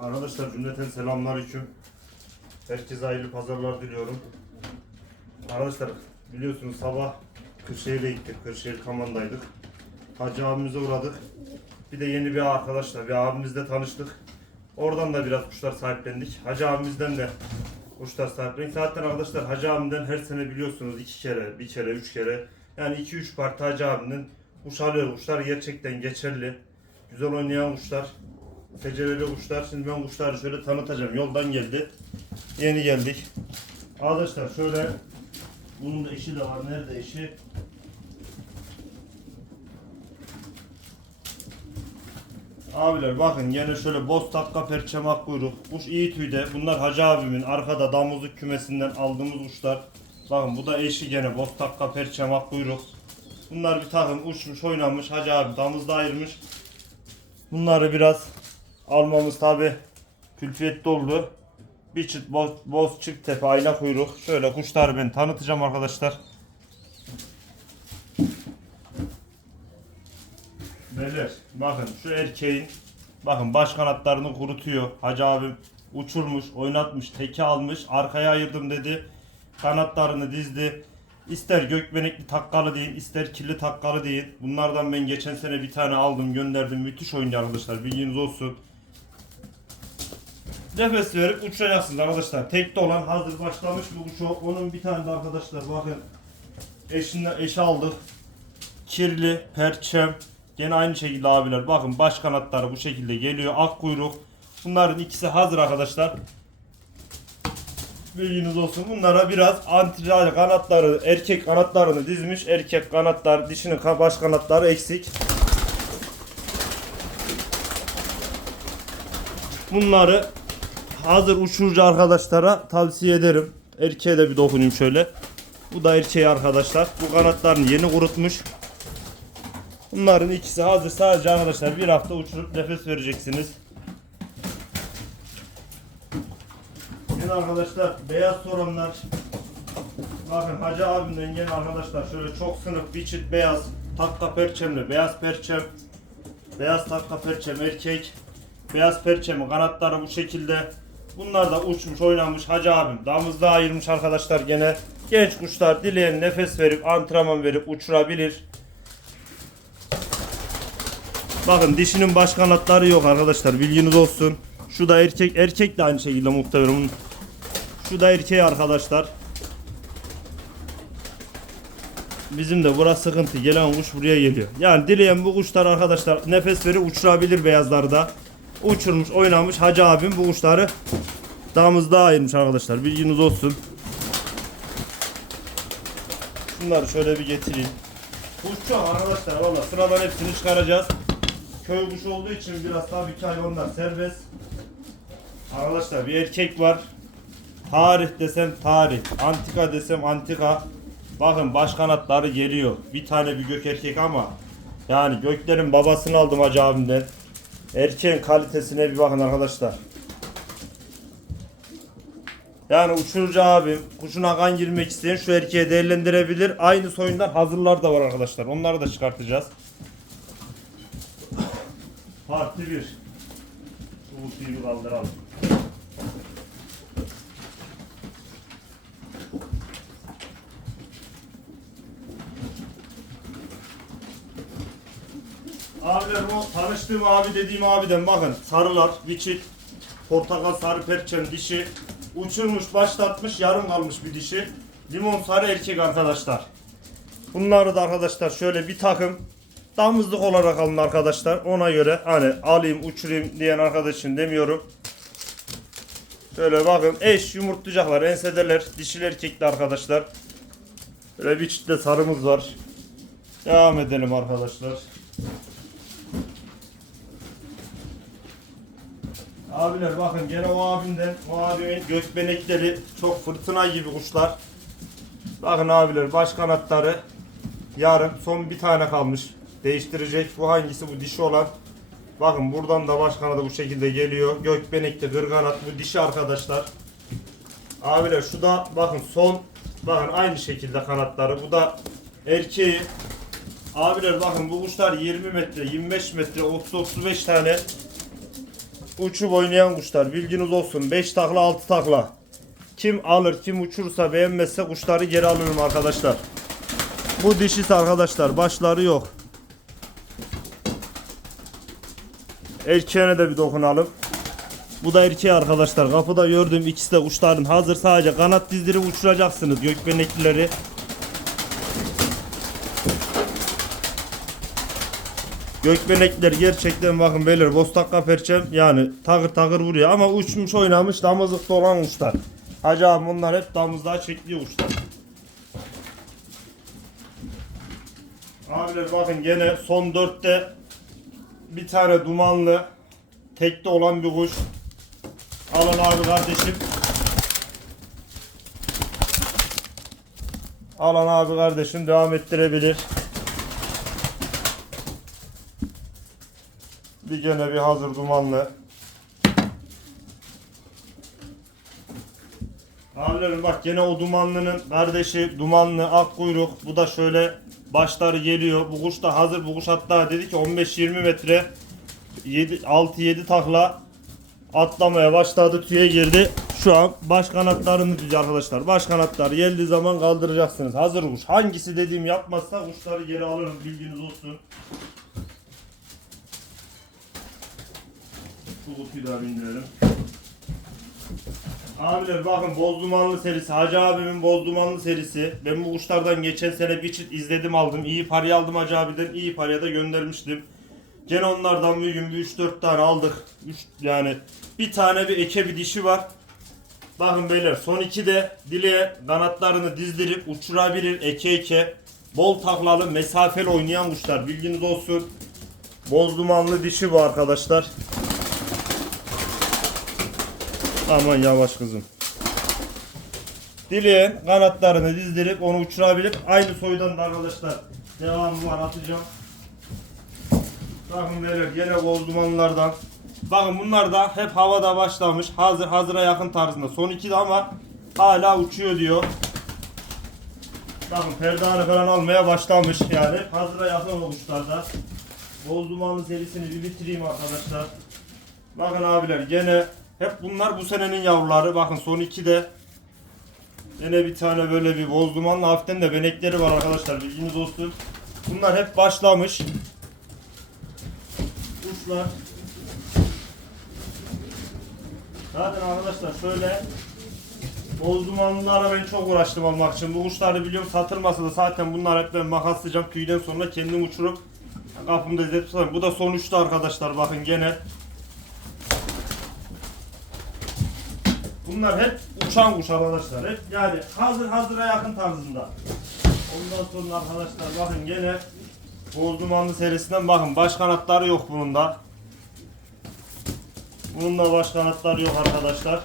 Arkadaşlar cümleten selamünaleyküm. Herkese hayırlı pazarlar diliyorum. Arkadaşlar biliyorsunuz sabah Kırşehir'e gittik. Kırşehir Kaman'daydık. Hacı abimize uğradık. Bir de yeni bir arkadaşla bir abimizle tanıştık. Oradan da biraz kuşlar sahiplendik. Hacı abimizden de kuşlar sahiplendik. Zaten arkadaşlar Hacı abimden her sene biliyorsunuz iki kere, bir kere, üç kere. Yani iki üç parti Hacı abimden kuş alıyor. Kuşlar gerçekten geçerli. Güzel oynayan kuşlar. Secereli kuşlar. Şimdi ben kuşları şöyle tanıtacağım. Yoldan geldi. Yeni geldik. Arkadaşlar şöyle bunun da eşi de var. Nerede eşi? Abiler bakın yine şöyle boz takka perçem ak kuyruk. Kuş iyi tüyde. Bunlar Hacı abimin arkada damızlık kümesinden aldığımız kuşlar. Bakın bu da eşi gene boz takka perçem ak kuyruk. Bunlar bir takım uçmuş oynamış. Hacı abi damızda ayırmış. Bunları biraz almamız tabi külfiyetli oldu. Bir çıt boz, boz çift tepe ayna kuyruk. Şöyle kuşları ben tanıtacağım arkadaşlar. Beyler bakın şu erkeğin bakın baş kanatlarını kurutuyor. Hacı abim uçurmuş, oynatmış, teke almış, arkaya ayırdım dedi. Kanatlarını dizdi. İster gökbenekli takkalı deyin, ister kirli takkalı deyin. Bunlardan ben geçen sene bir tane aldım, gönderdim. Müthiş oynuyor arkadaşlar. Bilginiz olsun. Nefes verip uçacaksınız arkadaşlar. Tekte olan hazır başlamış bu kuşu. Onun bir tane de arkadaşlar bakın eşinden eşi aldık. Kirli, perçem. Gene aynı şekilde abiler. Bakın baş kanatları bu şekilde geliyor. Ak kuyruk. Bunların ikisi hazır arkadaşlar. Bilginiz olsun. Bunlara biraz antral kanatları, erkek kanatlarını dizmiş. Erkek kanatlar, dişinin baş kanatları eksik. Bunları hazır uçurucu arkadaşlara tavsiye ederim. Erkeğe de bir dokunayım şöyle. Bu da erkeği arkadaşlar. Bu kanatlarını yeni kurutmuş. Bunların ikisi hazır. Sadece arkadaşlar bir hafta uçurup nefes vereceksiniz. Yine arkadaşlar beyaz soranlar Bakın Hacı abimden yine arkadaşlar şöyle çok sınıf bir çift beyaz takka perçemli beyaz perçem beyaz takka perçem erkek beyaz perçemi kanatları bu şekilde bunlar da uçmuş oynamış Hacı abim damızda ayırmış arkadaşlar gene genç kuşlar dileyen nefes verip antrenman verip uçurabilir Bakın dişinin baş kanatları yok arkadaşlar bilginiz olsun. Şu da erkek erkek de aynı şekilde muhtemelen. Şu da erkeği arkadaşlar. Bizim de burası sıkıntı. Gelen kuş buraya geliyor. Yani dileyen bu kuşlar arkadaşlar nefes verip uçurabilir beyazlarda. Uçurmuş oynamış Hacı abim bu kuşları damızda ayırmış arkadaşlar. Bilginiz olsun. Şunları şöyle bir getireyim. Kuş çok arkadaşlar valla sıradan hepsini çıkaracağız. Köy kuşu olduğu için biraz tabii ki hayvanlar serbest. Arkadaşlar bir erkek var. Tarih desem tarih. Antika desem antika. Bakın baş kanatları geliyor. Bir tane bir gök erkek ama yani göklerin babasını aldım hacı abimden. Erkeğin kalitesine bir bakın arkadaşlar. Yani uçurucu abim kuşuna kan girmek isteyen şu erkeğe değerlendirebilir. Aynı soyundan hazırlar da var arkadaşlar. Onları da çıkartacağız. Parti 1. Şu suyu kaldıralım. Abiler o tanıştığım abi dediğim abiden bakın sarılar, biçik, portakal sarı perçem dişi, uçurmuş başlatmış yarım kalmış bir dişi, limon sarı erkek arkadaşlar. Bunları da arkadaşlar şöyle bir takım damızlık olarak alın arkadaşlar. Ona göre hani alayım uçurayım diyen arkadaşım demiyorum. Şöyle bakın eş yumurtlayacaklar ensedeler dişil erkekli arkadaşlar. Böyle bir çift de sarımız var. Devam edelim arkadaşlar. Abiler bakın gene o abimden o abimin gökbenekleri çok fırtına gibi kuşlar. Bakın abiler baş kanatları yarım son bir tane kalmış. Değiştirecek. Bu hangisi? Bu dişi olan. Bakın buradan da baş kanadı bu şekilde geliyor. Gökbenekli gırganat bu dişi arkadaşlar. Abiler şu da bakın son bakın aynı şekilde kanatları. Bu da erkeği. Abiler bakın bu kuşlar 20 metre, 25 metre, 30-35 tane uçup oynayan kuşlar. Bilginiz olsun. 5 takla 6 takla. Kim alır kim uçursa beğenmezse kuşları geri alırım arkadaşlar. Bu dişisi arkadaşlar. Başları yok. Erkeğine de bir dokunalım. Bu da erkeği arkadaşlar. Kapıda gördüğüm ikisi de kuşların hazır. Sadece kanat dizdirip uçuracaksınız gökbeneklileri. Gökbenekler gerçekten bakın beyler Bostakka perçem yani takır takır vuruyor ama uçmuş oynamış damızlıkta olan kuşlar. Hacı abi bunlar hep damızlığa çekliyor kuşlar. Abiler bakın gene son dörtte bir tane dumanlı tekte olan bir kuş. Alın abi kardeşim. Alan abi kardeşim devam ettirebilir. Bir gene bir hazır dumanlı. Abilerim bak gene o dumanlının kardeşi dumanlı ak kuyruk. Bu da şöyle başları geliyor. Bu kuş da hazır. Bu kuş hatta dedi ki 15-20 metre 6-7 takla atlamaya başladı. Tüye girdi. Şu an baş kanatlarını düzüyor arkadaşlar. Baş kanatları geldiği zaman kaldıracaksınız. Hazır kuş. Hangisi dediğim yapmazsa kuşları geri alırım. Bilginiz olsun. Şu kutuyu da bindirelim. Abiler bakın boz dumanlı serisi. Hacı abimin boz dumanlı serisi. Ben bu kuşlardan geçen sene bir çift izledim aldım. İyi parayı aldım Hacı abiden. iyi paraya da göndermiştim. Gene onlardan bir gün bir 3-4 tane aldık. Üç, yani bir tane bir eke bir dişi var. Bakın beyler son iki de dileğe kanatlarını dizdirip uçurabilir eke eke. Bol taklalı mesafeli oynayan kuşlar bilginiz olsun. Boz dumanlı dişi bu arkadaşlar. Aman yavaş kızım. Dileğen kanatlarını dizdirip onu uçurabilir. Aynı soydan da arkadaşlar devamı var atacağım. Bakın beyler gene boz dumanlardan. Bakın bunlar da hep havada başlamış. Hazır hazıra yakın tarzında. Son iki de ama hala uçuyor diyor. Bakın perdanı falan almaya başlamış yani. Hazıra yakın olmuşlarda. Boz dumanlı serisini bir bitireyim arkadaşlar. Bakın abiler gene hep bunlar bu senenin yavruları. Bakın son iki de Yine bir tane böyle bir boz dumanlı de benekleri var arkadaşlar bilginiz olsun. Bunlar hep başlamış. Kuşlar. Zaten arkadaşlar şöyle boz dumanlılara ben çok uğraştım almak için. Bu kuşları biliyorum satılmasa da zaten bunlar hep ben makaslayacağım. Tüyden sonra kendim uçurup kapımda izletip. Bu da son üçlü arkadaşlar bakın gene. Bunlar hep uçan kuş arkadaşlar. Hep yani hazır hazıra yakın tarzında. Ondan sonra arkadaşlar bakın gene Boz dumanlı serisinden bakın baş kanatları yok bunun da. Bunun da baş kanatları yok arkadaşlar.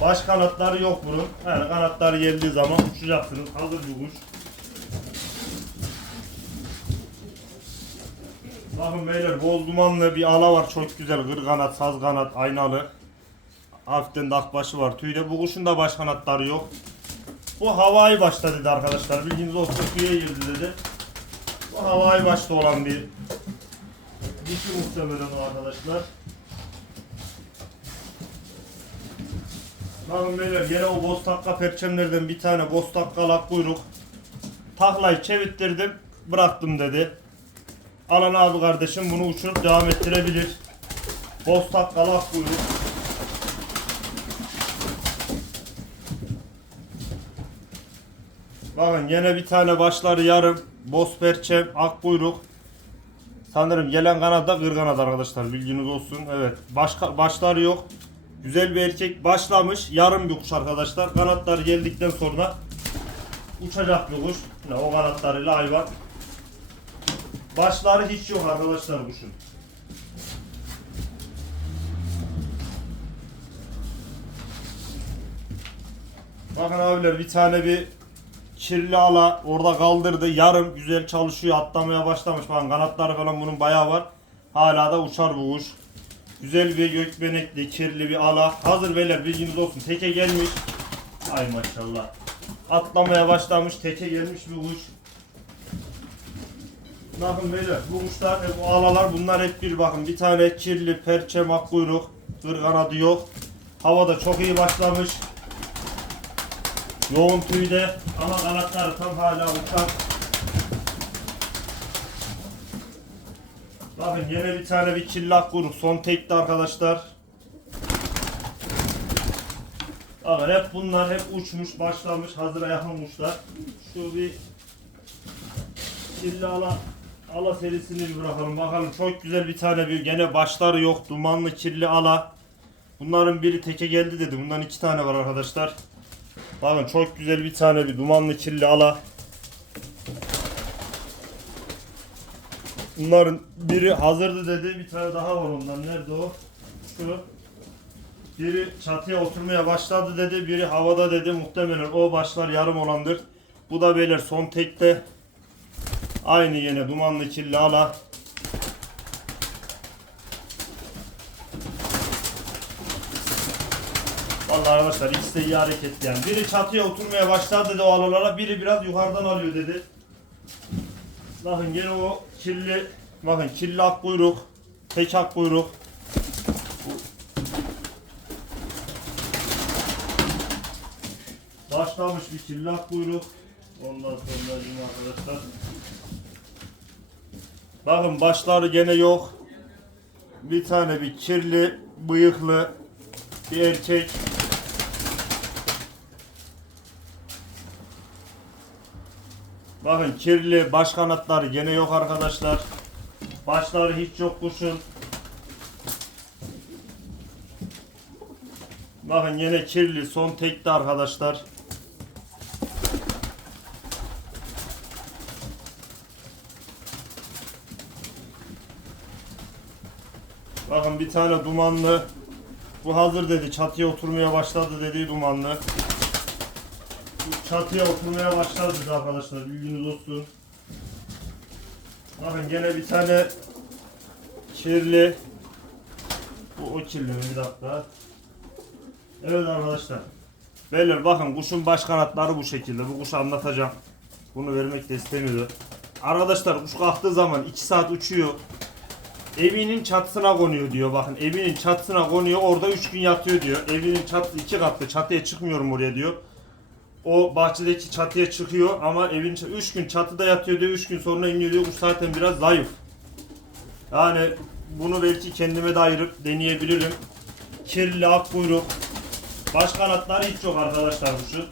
Baş kanatları yok bunun. Yani kanatları geldiği zaman uçacaksınız. Hazır bir kuş. Bakın beyler boz dumanlı bir ala var çok güzel. Gır kanat, saz kanat, aynalı. Hafiften dakbaşı var. Tüyde bu kuşun da baş kanatları yok. Bu havai başta dedi arkadaşlar. Bilginiz olsun suya girdi dedi. Bu havai başta olan bir dişi muhtemelen o arkadaşlar. Bakın beyler gene o boz takka perçemlerden bir tane boz takkalak kuyruk. Taklayı çevittirdim bıraktım dedi. Alan abi kardeşim bunu uçurup devam ettirebilir. Boz takkalak kuyruk. Bakın yine bir tane başları yarım. Boz perçem, ak kuyruk. Sanırım gelen kanat da kır kanat arkadaşlar bilginiz olsun. Evet başka, başları yok. Güzel bir erkek başlamış. Yarım bir kuş arkadaşlar. Kanatlar geldikten sonra uçacak bir kuş. Yine o kanatlarıyla hayvan. Başları hiç yok arkadaşlar kuşun. Bakın abiler bir tane bir kirli ala orada kaldırdı. Yarım güzel çalışıyor. Atlamaya başlamış. Bakın kanatları falan bunun bayağı var. Hala da uçar bu kuş. Güzel bir gökbenekli, kirli bir ala. Hazır beyler bilginiz olsun. Teke gelmiş. Ay maşallah. Atlamaya başlamış. Teke gelmiş bir kuş. Bakın beyler bu kuşlar hep o alalar bunlar hep bir bakın. Bir tane kirli, perçem, akkuyruk, kırkanadı yok. Havada çok iyi başlamış. Yoğun tüyde ama kanatları tam hala uçak. Bakın yine bir tane bir kirli akkuyruk son tekti arkadaşlar. Bakın hep bunlar hep uçmuş başlamış hazıra yakın kuşlar. Şu bir kirli ala serisini bir bırakalım bakalım çok güzel bir tane bir gene başları yok dumanlı kirli ala. Bunların biri teke geldi dedi. Bundan iki tane var arkadaşlar. Bakın çok güzel bir tane bir dumanlı kirli ala. Bunların biri hazırdı dedi. Bir tane daha var ondan. Nerede o? Şu. Biri çatıya oturmaya başladı dedi. Biri havada dedi. Muhtemelen o başlar yarım olandır. Bu da beyler son tekte. Aynı yine dumanlı kirli ala. Vallahi arkadaşlar ikisi de iyi hareket yani. Biri çatıya oturmaya başladı dedi o alalara. Biri biraz yukarıdan alıyor dedi. Bakın gene o kirli bakın kirli ak kuyruk. Tek ak kuyruk. Başlamış bir kirli ak kuyruk. Ondan sonra arkadaşlar. Bakın başları gene yok. Bir tane bir kirli, bıyıklı bir erkek. Bakın kirli baş kanatları gene yok arkadaşlar. Başları hiç yok kuşun. Bakın yine kirli son tekti arkadaşlar. Bakın bir tane dumanlı. Bu hazır dedi. Çatıya oturmaya başladı dediği dumanlı. Bu çatıya oturmaya başladı dedi arkadaşlar. Bilginiz olsun. Bakın gene bir tane kirli. Bu o kirli? Bir dakika. Evet arkadaşlar. Beyler bakın kuşun baş kanatları bu şekilde. Bu kuşu anlatacağım. Bunu vermek de istemiyordu. Arkadaşlar kuş kalktığı zaman 2 saat uçuyor. Evinin çatısına konuyor diyor bakın. Evinin çatısına konuyor orada 3 gün yatıyor diyor. Evinin çatısı 2 katlı çatıya çıkmıyorum oraya diyor. O bahçedeki çatıya çıkıyor ama evin 3 gün çatıda yatıyor diyor. 3 gün sonra iniyor diyor. Kuş zaten biraz zayıf. Yani bunu belki kendime de ayırıp deneyebilirim. Kirli ak kuyruk. Baş kanatları hiç yok arkadaşlar kuşun.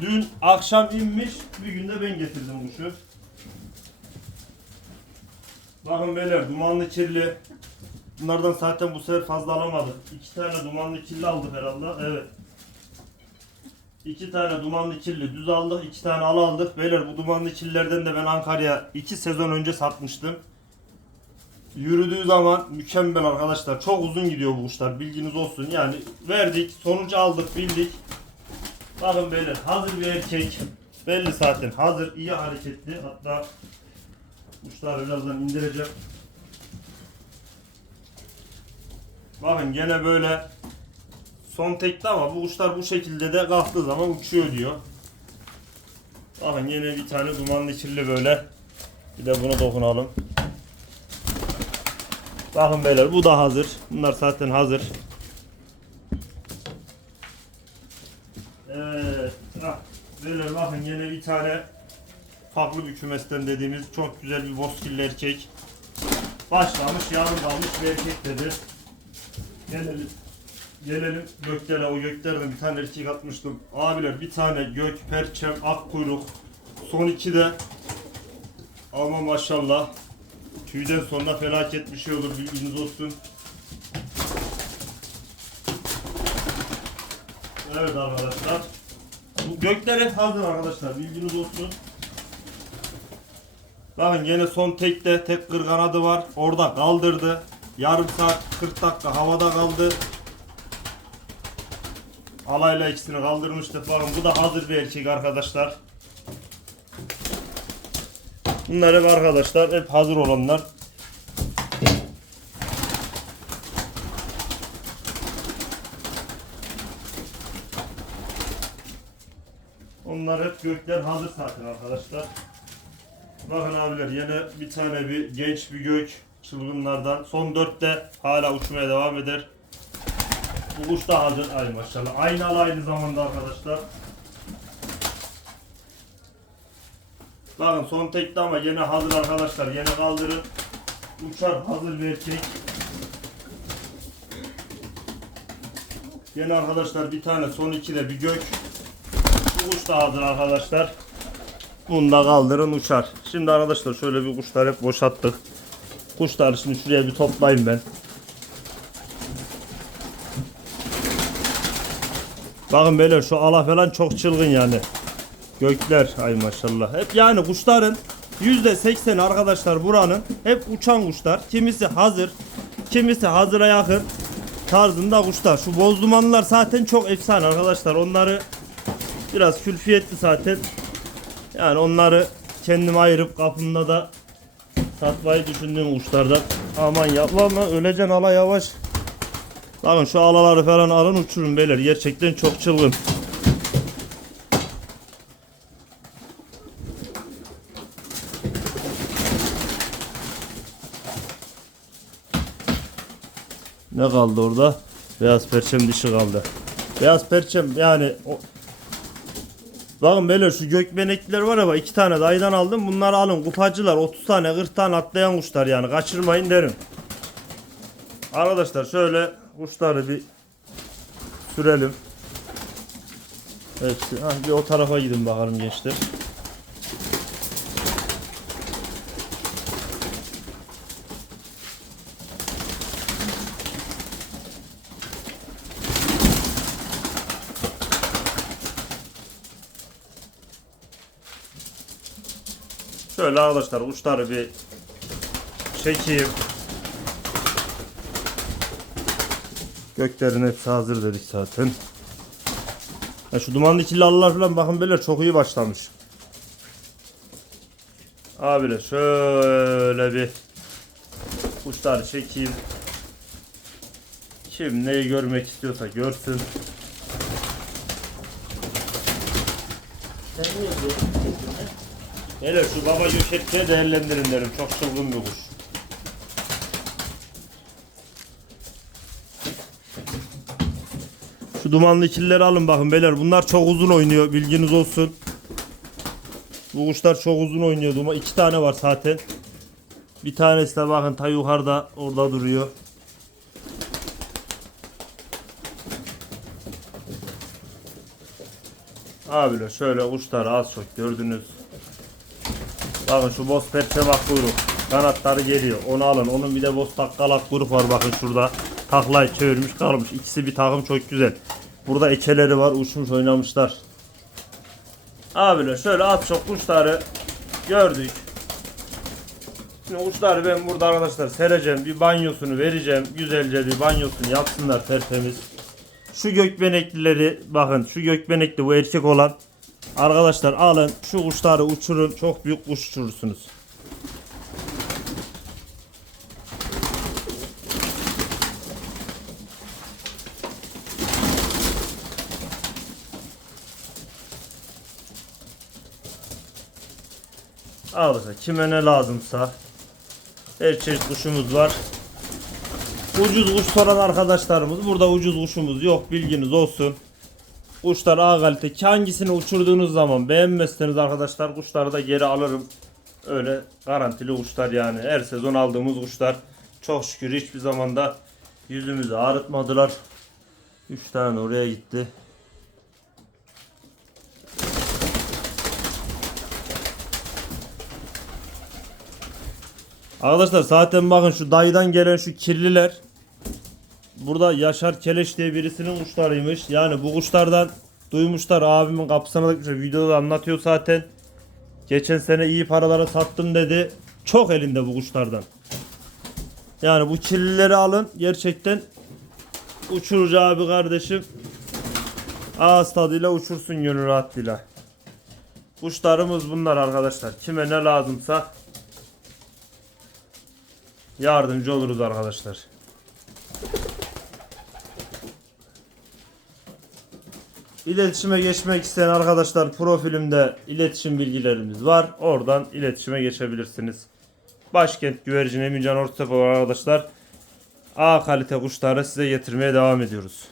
Dün akşam inmiş, bir günde ben getirdim kuşu. Bakın beyler dumanlı kirli. Bunlardan zaten bu sefer fazla alamadık. İki tane dumanlı kirli aldık herhalde. Evet. İki tane dumanlı kirli düz aldık. iki tane al aldık. Beyler bu dumanlı kirlilerden de ben Ankara'ya iki sezon önce satmıştım. Yürüdüğü zaman mükemmel arkadaşlar. Çok uzun gidiyor bu kuşlar. Bilginiz olsun. Yani verdik, sonucu aldık, bildik. Bakın beyler hazır bir erkek. Belli zaten hazır, iyi hareketli. Hatta kuşları birazdan indireceğim. Bakın gene böyle son tekli ama bu kuşlar bu şekilde de kalktığı zaman uçuyor diyor. Bakın yine bir tane dumanlı kirli böyle. Bir de bunu dokunalım. Bakın beyler bu da hazır. Bunlar zaten hazır. Evet. Ah, beyler bakın yine bir tane farklı bir kümesten dediğimiz çok güzel bir bozkirli erkek. Başlamış yarım kalmış bir erkek dedi. Gelelim. Gelelim göklere o göklerden bir tane erkek atmıştım. Abiler bir tane gök, perçem, ak kuyruk. Son iki de ama maşallah tüyden sonra felaket bir şey olur bilginiz olsun. Evet arkadaşlar. Bu gökler hep hazır arkadaşlar bilginiz olsun. Bakın yine son tekte tek kır kanadı var. Orada kaldırdı. Yarım saat 40 dakika havada kaldı. Alayla ikisini kaldırmıştık. Bakın bu da hazır bir erkek arkadaşlar. Bunlar hep arkadaşlar hep hazır olanlar. Onlar hep gökler hazır zaten arkadaşlar. Bakın abiler yine bir tane bir genç bir gök çılgınlardan. Son dörtte hala uçmaya devam eder. Bu kuş da hazır. Ay maşallah. Aynı al aynı zamanda arkadaşlar. Bakın son tekte ama yine hazır arkadaşlar. Yine kaldırın. Uçar hazır bir erkek. Yine arkadaşlar bir tane son iki de bir gök. Bu kuş da hazır arkadaşlar. Bunu da kaldırın uçar. Şimdi arkadaşlar şöyle bir kuşlar hep boşalttık. Kuşları şimdi şuraya bir toplayayım ben. Bakın böyle şu ala falan çok çılgın yani. Gökler ay maşallah. Hep yani kuşların %80 arkadaşlar buranın hep uçan kuşlar. Kimisi hazır, kimisi hazıra yakın tarzında kuşlar. Şu boz dumanlar zaten çok efsane arkadaşlar. Onları biraz külfiyetli zaten. Yani onları kendim ayırıp kapımda da satmayı düşündüğüm kuşlardan. Aman yapma öleceksin ala yavaş. Bakın şu alaları falan alın uçurun beyler. Gerçekten çok çılgın. Ne kaldı orada? Beyaz perçem dişi kaldı. Beyaz perçem yani. Bakın böyle şu gökbenekliler var bak iki tane dayıdan aldım. Bunları alın kupacılar 30 tane 40 tane atlayan kuşlar yani kaçırmayın derim. Arkadaşlar şöyle kuşları bir sürelim. Hepsi. Ha, bir o tarafa gidin bakalım gençler. Şöyle arkadaşlar kuşları bir çekeyim. Göklerin hepsi hazır dedik zaten. Ya şu dumanlı killalılar falan bakın böyle çok iyi başlamış. Abiler şöyle bir kuşları çekeyim. Kim neyi görmek istiyorsa görsün. Hele şu baba göçekte değerlendirin derim. Çok çılgın bir kuş. Şu dumanlı ikilileri alın bakın beyler. Bunlar çok uzun oynuyor. Bilginiz olsun. Bu kuşlar çok uzun oynuyor. Duma iki tane var zaten. Bir tanesi de bakın ta yukarıda orada duruyor. Abiler şöyle kuşları az çok gördünüz. Bakın şu boz perçem ak kuyruk. Kanatları geliyor. Onu alın. Onun bir de boz takkalak kuyruk var bakın şurada. Taklayı çevirmiş kalmış. İkisi bir takım çok güzel. Burada ekeleri var. Uçmuş oynamışlar. Abiler şöyle az çok kuşları gördük. Şimdi kuşları ben burada arkadaşlar sereceğim. Bir banyosunu vereceğim. Güzelce bir banyosunu yapsınlar tertemiz. Şu gökbeneklileri bakın şu gökbenekli bu erkek olan Arkadaşlar alın şu kuşları uçurun. Çok büyük kuş uçurursunuz. Arkadaşlar kime ne lazımsa her çeşit kuşumuz var. Ucuz kuş soran arkadaşlarımız burada ucuz kuşumuz yok bilginiz olsun. Kuşlar A kalite. Hangisini uçurduğunuz zaman beğenmezseniz arkadaşlar kuşları da geri alırım. Öyle garantili kuşlar yani. Her sezon aldığımız kuşlar. Çok şükür hiçbir zamanda yüzümüzü ağrıtmadılar. 3 tane oraya gitti. Arkadaşlar zaten bakın şu dayıdan gelen şu kirliler Burada Yaşar Keleş diye birisinin kuşlarıymış. Yani bu kuşlardan duymuşlar abimin kapısına da gitmişler. Videoda da anlatıyor zaten. Geçen sene iyi paralara sattım dedi. Çok elinde bu kuşlardan. Yani bu kirlileri alın. Gerçekten uçurucu abi kardeşim. Ağız tadıyla uçursun gönül rahatlığıyla. Kuşlarımız bunlar arkadaşlar. Kime ne lazımsa yardımcı oluruz arkadaşlar. İletişime geçmek isteyen arkadaşlar profilimde iletişim bilgilerimiz var. Oradan iletişime geçebilirsiniz. Başkent Güvercin Emircan Ortatepe arkadaşlar. A kalite kuşları size getirmeye devam ediyoruz.